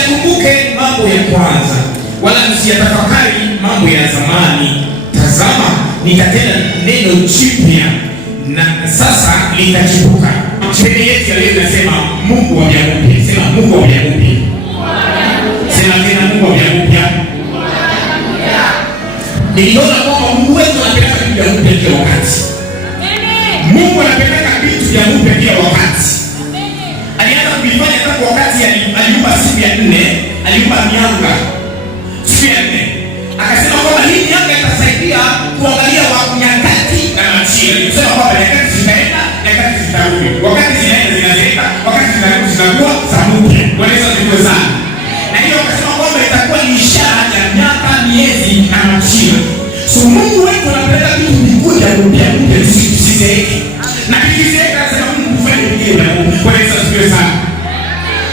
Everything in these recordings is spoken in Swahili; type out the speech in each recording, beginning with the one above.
msiyakumbuke mambo ya kwanza, wala msiyatafakari mambo ya zamani. Tazama, nitatenda neno jipya, na sasa litachipuka. Sheria yetu ya leo inasema Mungu wa vya upya. Sema Mungu wa vya upya. Sema tena Mungu wa vya upya. Niliona kwamba Mungu wetu anapeleka vitu vya upya kila wakati. Mungu anapeleka vitu vya upya kila wakati. Alianza kuifanya tangu wakati aliumba siku ya 4, aliumba mianga siku ya 4. Akasema kwamba hii mianga itasaidia kuangalia nyakati na majira. Alisema kwamba nyakati zitaenda, nyakati zitarudi. Wakati zinaenda zinazeeka, wakati zinarudi zinakuwa za mpya. Wanaweza kujua sana. Na hiyo akasema kwamba itakuwa ni ishara ya miaka, miezi na majira. So Mungu wetu anapeleka vitu vikuja mpya mpya tusizeeke. Na kikizeeka anasema Mungu kufanya vingine vya Mungu. Wanaweza kujua sana.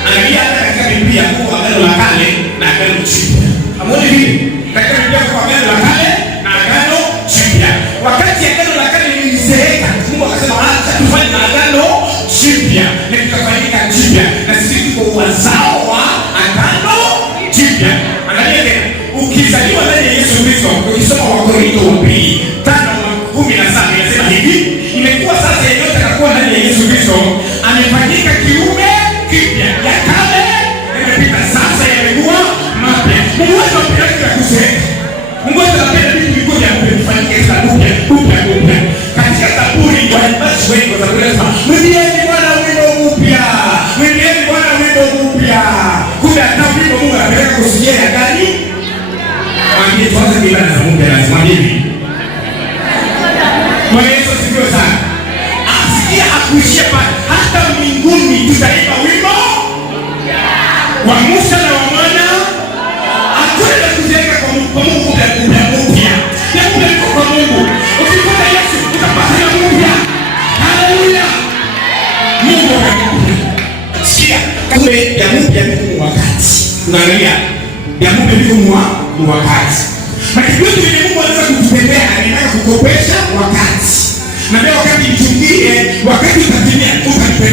Angalia hata katika Biblia kwa Agano la Kale na Agano Jipya. Amoni hivi? Katika Biblia kwa Agano la Kale na Agano Jipya. Wakati Agano la Kale lilizeeka, Mungu akasema acha tufanye na Agano Jipya. Na tukafanyika jipya. Na sisi tuko wazao wa Agano Jipya. Angalia tena. Ukizaliwa ndani ya Yesu Kristo, ukisoma Wakorintho 5:17 inasema hivi, imekuwa sasa yeyote atakuwa ndani ya Yesu Kristo amefanyika kiume kipya. Ya kale yamepita, sasa yamekuwa mapya. Mungu wetu anapenda kuzeeka. Mungu wetu anapenda vitu vikuja kufanyika upya upya upya. Katika Zaburi waimbaji wengi wa Zaburi wanasema, "Mwimbieni Bwana wimbo mpya. Mwimbieni Bwana wimbo mpya." Kumbe hata wimbo Mungu anapeleka kusikia ya gani? Mwambie tuanze kuimba na Mungu lazima hivi. Bwana Yesu asifiwe sana. Asikia akuishia pale. Hata mbinguni tutaimba wimbo wa Musa na wa mwana. Hakuna kujenga kwa Mungu mpya mpya. Na Mungu yuko kwa Mungu. Ukipata Yesu utapata na Mungu mpya. Haleluya. Mungu mpya. Sikia, kama ya mpya ni wakati. Unaangalia ya mpya ni wakati. Makibutu vile Mungu anaweza kutupendea, anataka kukopesha wakati. Na leo wakati nitumie, wakati utatimia,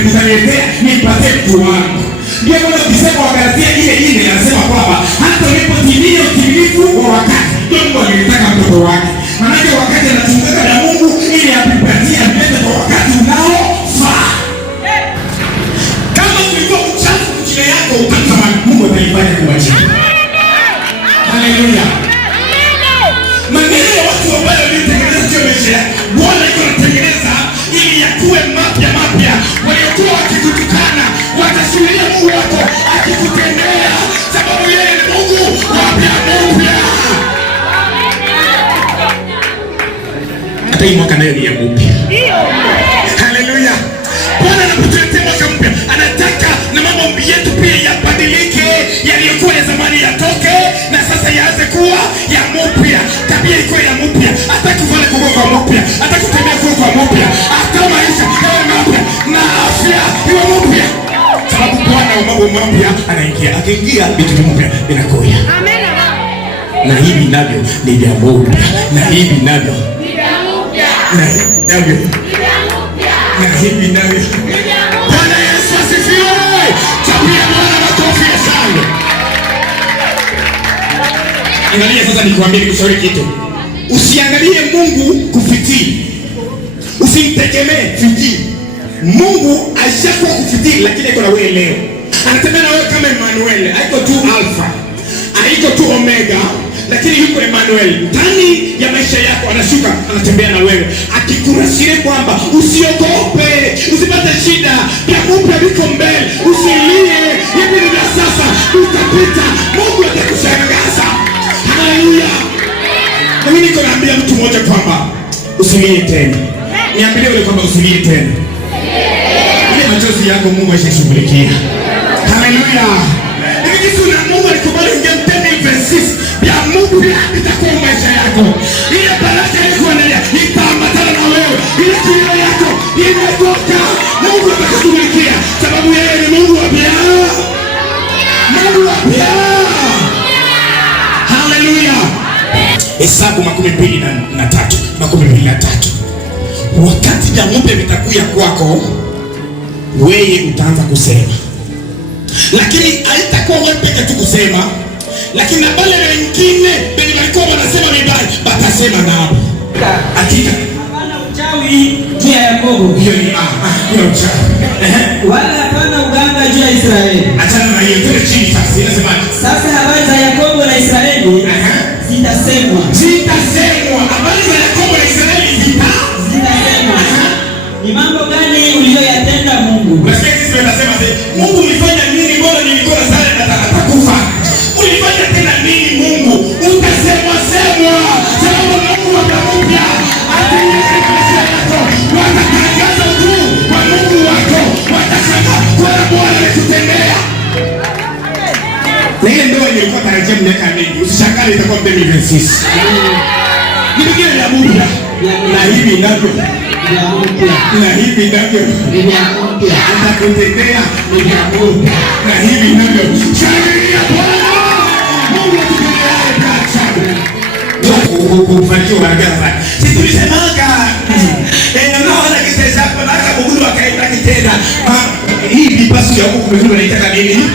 utaniletea, nipatie mtu wangu. Ndio maana ukisema Wagalatia ile anasema kwamba hata ulipotimia utimilifu wa wakati, Mungu anataka mtoto wake. Maana wakati anatumika na Mungu ili apipatie mbele kwa wakati unaofaa. Kama ulikuwa uchafu kile yako utamsema Mungu ataifanya kuwa chini. Haleluya. Maneno ya watu ambao walitengeneza sio maisha. Bwana yuko anatengeneza ili yakuwe mapya mapya. Waliokuwa wakikutukana watashuhudia Mungu wako akikutendea, sababu yeye ni Mungu mapya mapya. Hata hii mwaka nayo ni ya mpya. Haleluya. Bwana anapotuletea mwaka mpya anataka na mambo yetu pia yabadilike, yaliyokuwa ya zamani yatoke na sasa yaanze kuwa ya mpya. Tabia iko ya mpya, hata kufanya kwa mpya, hata kutembea kwa mpya, hata maisha yawe mapya na afya iwe mpya. Sababu Bwana wa mambo mapya anaingia, akiingia vitu mpya vinakuja. Amen. Na hivi navyo ni vya mpya, na hivi navyo ni vya mpya, na hivi navyo ni vya mpya, na hivi navyo. Bwana Yesu asifiwe. Tabia Bwana makofi sana. Angalia sasa, nikwambie nikushauri kitu. Usiangalie Mungu kufikiri. Usimtegemee fikiri. Mungu ashakuwa kufikiri, lakini yuko na wewe leo. Anatembea na wewe kama Emmanuel. Haiko tu Alpha, haiko tu Omega, lakini yuko Emmanuel. Ndani ya maisha yako anashuka, anatembea na wewe. Akikurasiria kwamba usiogope, usipate shida. Pia Mungu yuko mbele. Usilie. Hivi ni sasa utapita. Mungu atakushangaza. Haleluya. Na mimi niko naambia mtu mmoja kwamba usilie tena. Niambie wewe kwamba usilie tena. Ile machozi yako Mungu ashashughulikia. Haleluya. Hivi kitu na Mungu alikubali ungemtendea verses ya Mungu itakuwa maisha yako. Ile baraka inakuendelea itaambatana na wewe. Ile kilio yako imetoka. Mungu atakushughulikia sababu yeye ni Mungu wa pia. Mungu wa pia. Haleluya. Hesabu 22:23. Wakati vya mpya vitakuja kwako, wewe utaanza kusema. lakini haitakuwa wewe peke tu kusema, lakini na wale wengine wenye walikuwa wanasema vibaya watasema nao. Hakika hapana uchawi juu ya Yakobo. Hiyo ni hiyo uchawi. Wala hapana uganga juu ya Israeli. Achana na hiyo, tule chini sasa. Inasemaje? Sasa habari za Yakobo na Israeli zitasemwa. Zitasemwa. Habari za Yakobo na Israeli zitasemwa. Ni mambo gani uliyoyatenda Mungu? Unasikia sisi tunasema Mungu ulifanya nini? Bora nilikuwa sare na atakufa. Ulifanya tena nini Mungu? Utasemwa semwa. Sababu Mungu atakuja. Atakuja yako. Watatangaza ukuu wa Mungu wako. Watasema kwa Bwana ametutendea. Na ile ndio ilikuwa tarajia miaka mingi. Usishangae itakuwa 2026. Ni kile ya Mungu. Na hivi ndivyo na hivi ndivyo atakutendea na hivi ndivyo. Shangilia Bwana. Mungu atupendeaye kacha kufanikiwa haraka. Sisi tulisemaga naona kisa hapo na kama Mungu akaenda kitenda hii vipasu ya huko kumezuru naitaka nini?